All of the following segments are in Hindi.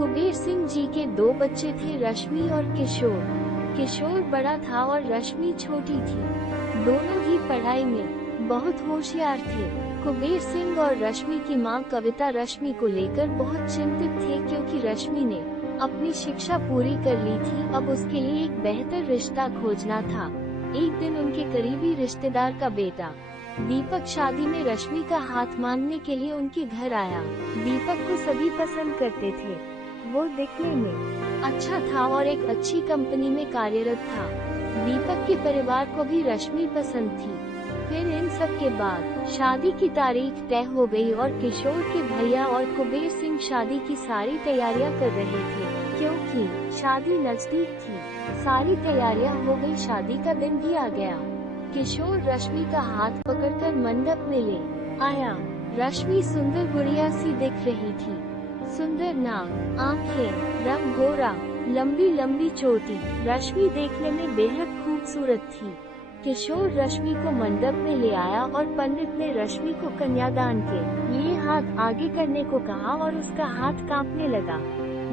कुबेर सिंह जी के 2 बच्चे थे, रश्मि और किशोर। किशोर बड़ा था और रश्मि छोटी थी। दोनों ही पढ़ाई में बहुत होशियार थे। कुबेर सिंह और रश्मि की मां कविता रश्मि को लेकर बहुत चिंतित थे, क्योंकि रश्मि ने अपनी शिक्षा पूरी कर ली थी। अब उसके लिए एक बेहतर रिश्ता खोजना था। एक दिन उनके करीबी रिश्तेदार का बेटा दीपक शादी में रश्मि का हाथ मांगने के लिए उनके घर आया। दीपक को सभी पसंद करते थे। वो दिखने में अच्छा था और एक अच्छी कंपनी में कार्यरत था। दीपक के परिवार को भी रश्मि पसंद थी। फिर इन सब के बाद शादी की तारीख तय हो गई और किशोर के भैया और कुबेर सिंह शादी की सारी तैयारियां कर रहे थे, क्योंकि शादी नजदीक थी। सारी तैयारियां हो गई, शादी का दिन भी आ गया। किशोर रश्मि का हाथ पकड़कर मंडप में ले आया। रश्मि सुंदर गुड़िया सी दिख रही थी। सुंदर नाक, आंखें, रंग गोरा, लंबी लंबी चोटी। रश्मि देखने में बेहद खूबसूरत थी। किशोर रश्मि को मंडप में ले आया और पंडित ने रश्मि को कन्यादान के लिए हाथ आगे करने को कहा और उसका हाथ कांपने लगा।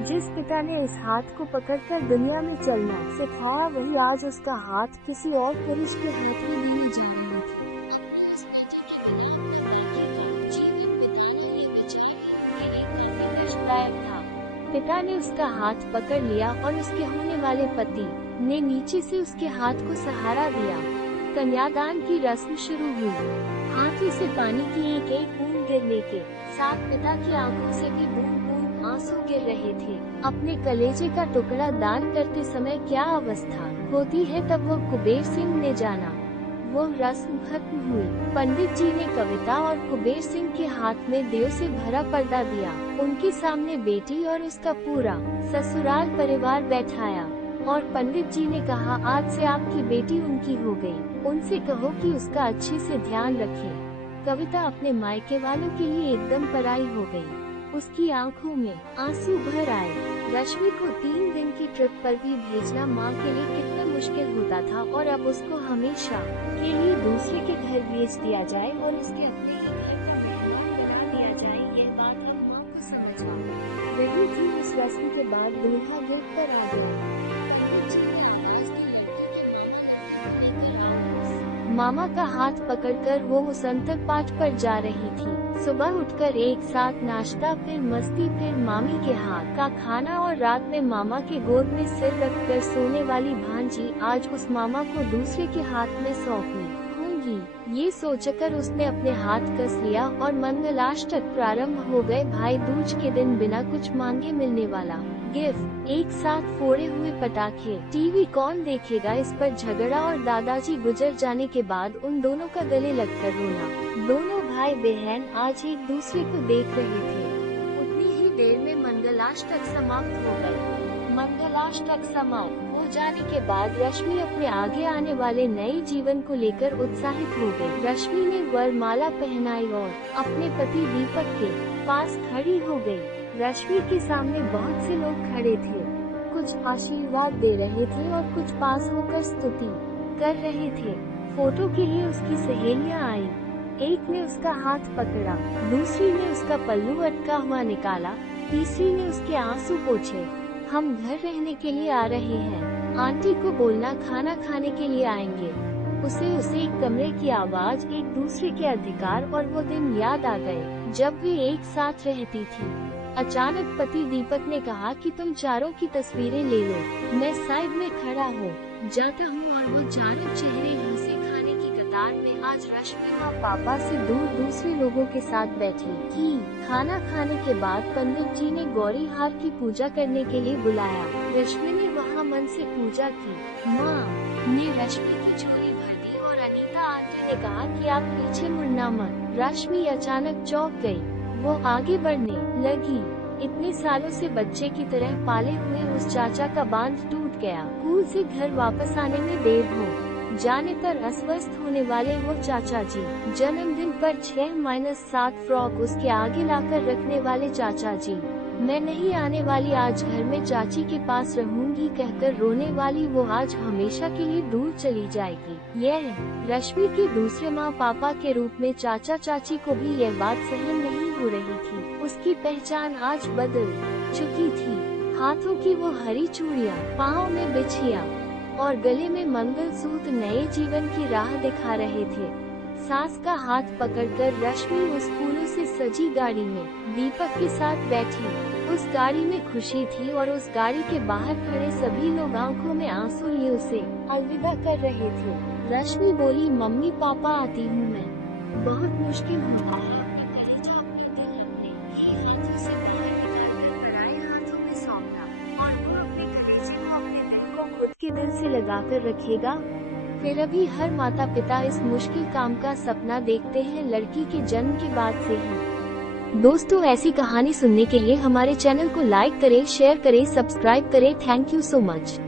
जिस पिता ने इस हाथ को पकड़कर दुनिया में चलना सिखाया, वही आज उसका हाथ किसी और पुरुष के हाथ में देने जा रही थी। पिता ने उसका हाथ पकड़ लिया और उसके होने वाले पति ने नीचे से उसके हाथ को सहारा दिया। कन्यादान की रस्म शुरू हुई। हाथों से पानी की एक एक बूंद गिरने के साथ पिता की आंखों से भी बूंद बूंद आंसू गिर रहे थे। अपने कलेजे का टुकड़ा दान करते समय क्या अवस्था होती है, तब वो कुबेर सिंह ने जाना। वो रस्म खत्म हुई। पंडित जी ने कविता और कुबेर सिंह के हाथ में देव से भरा पर्दा दिया। उनके सामने बेटी और उसका पूरा ससुराल परिवार बैठाया और पंडित जी ने कहा, आज से आपकी बेटी उनकी हो गई। उनसे कहो कि उसका अच्छे से ध्यान रखें। कविता अपने मायके वालों के लिए एकदम पराई हो गई। उसकी आंखों में आंसू भर आए। रश्मि को 3 दिन की ट्रिप पर भी भेजना माँ के लिए कितना मुश्किल होता था, और अब उसको हमेशा के लिए दूसरे के घर भेज दिया जाए और उसके अपने ही घर का मेहमान बना दिया जाए, ये बात अब माँ को समझ आ रही थी। उस रस्म के बाद दूल्हा गेट पर आ गया। पंडित जी ने आवाज दी, लड़की के मामा का हाथ पकड़कर वो उस अंतर पाठ पर जा रही थी। सुबह उठकर एक साथ नाश्ता, फिर मस्ती, फिर मामी के हाथ का खाना और रात में मामा के गोद में सिर रखकर सोने वाली भांजी आज उस मामा को दूसरे के हाथ में सौंपी होंगी। ये सोचकर उसने अपने हाथ कस लिया और मंगलाष्टक प्रारंभ हो गए। भाई दूज के दिन बिना कुछ मांगे मिलने वाला गिफ्ट, एक साथ फोड़े हुए पटाखे, टीवी कौन देखेगा इस पर झगड़ा और दादाजी गुजर जाने के बाद उन दोनों का गले लगकर रोना। दोनों भाई बहन आज एक दूसरे को देख रहे थे। उतनी ही देर में मंगलाष्टक समाप्त हो गए। मंगलाष्टक समाप्त हो जाने के बाद रश्मि अपने आगे आने वाले नए जीवन को लेकर उत्साहित हो गई। रश्मि ने वरमाला पहनाई और अपने पति दीपक के पास खड़ी हो गई। रश्मि के सामने बहुत से लोग खड़े थे। कुछ आशीर्वाद दे रहे थे और कुछ पास होकर स्तुति कर रहे थे। फोटो के लिए उसकी सहेलियां आई। एक ने उसका हाथ पकड़ा, दूसरी ने उसका पल्लू अटका हुआ निकाला, तीसरी ने उसके आंसू पोंछे। हम घर रहने के लिए आ रहे हैं, आंटी को बोलना खाना खाने के लिए आएंगे। उसे एक कमरे की आवाज, एक दूसरे के अधिकार और वो दिन याद आ गए जब वे एक साथ रहती थी। अचानक पति दीपक ने कहा कि तुम चारों की तस्वीरें ले लो। मैं साइड में खड़ा हो जाता हूँ और वो चारों चेहरे हंसे खाने की कतार में। आज रश्मि माँ पापा से दूर दूसरे लोगों के साथ बैठी थी। खाना खाने के बाद पंडित जी ने गौरी हार की पूजा करने के लिए बुलाया। रश्मि ने वहाँ मन से पूजा की। माँ ने रश्मि की झोली भर दी और अनीता आंटी ने कहा कि आप पीछे मुड़ना मत। रश्मि अचानक चौंक गई। वो आगे बढ़ने लगी। इतने सालों से बच्चे की तरह पाले हुए उस चाचा का बांध टूट गया। स्कूल से घर वापस आने में देर हो जाने पर अस्वस्थ होने वाले वो चाचा जी, जन्मदिन पर 6-7 फ्रॉक उसके आगे लाकर रखने वाले चाचा जी, मैं नहीं आने वाली, आज घर में चाची के पास रहूंगी कहकर रोने वाली वो आज हमेशा के लिए दूर चली जाएगी। यह रश्मि के दूसरे माँ पापा के रूप में चाचा चाची को भी यह बात सहन नहीं हो रही थी। उसकी पहचान आज बदल चुकी थी। हाथों की वो हरी चूड़ियाँ, पाँव में बिछिया और गले में मंगलसूत्र नए जीवन की राह दिखा रहे थे। सास का हाथ पकड़कर रश्मि उस फूलों से सजी गाड़ी में दीपक के साथ बैठी। उस गाड़ी में खुशी थी और उस गाड़ी के बाहर खड़े सभी लोग आंखों में आंसू लिए उसे अलविदा कर रहे थे। रश्मि बोली, मम्मी पापा आती हूँ मैं। बहुत मुश्किल हुआ है अपने कलेजा अपने दिल हमने ये हाथों से बाहर निकालकर पराए हाथों में सौंपा और वो अपने कलेजे को अपने दिल को खुद के दिल से लगाकर रखेगा। फिर अभी हर माता पिता इस मुश्किल काम का सपना देखते हैं लड़की के जन्म के बाद से ही। दोस्तों, ऐसी कहानी सुनने के लिए हमारे चैनल को लाइक करें, शेयर करें, सब्सक्राइब करें। Thank you so much.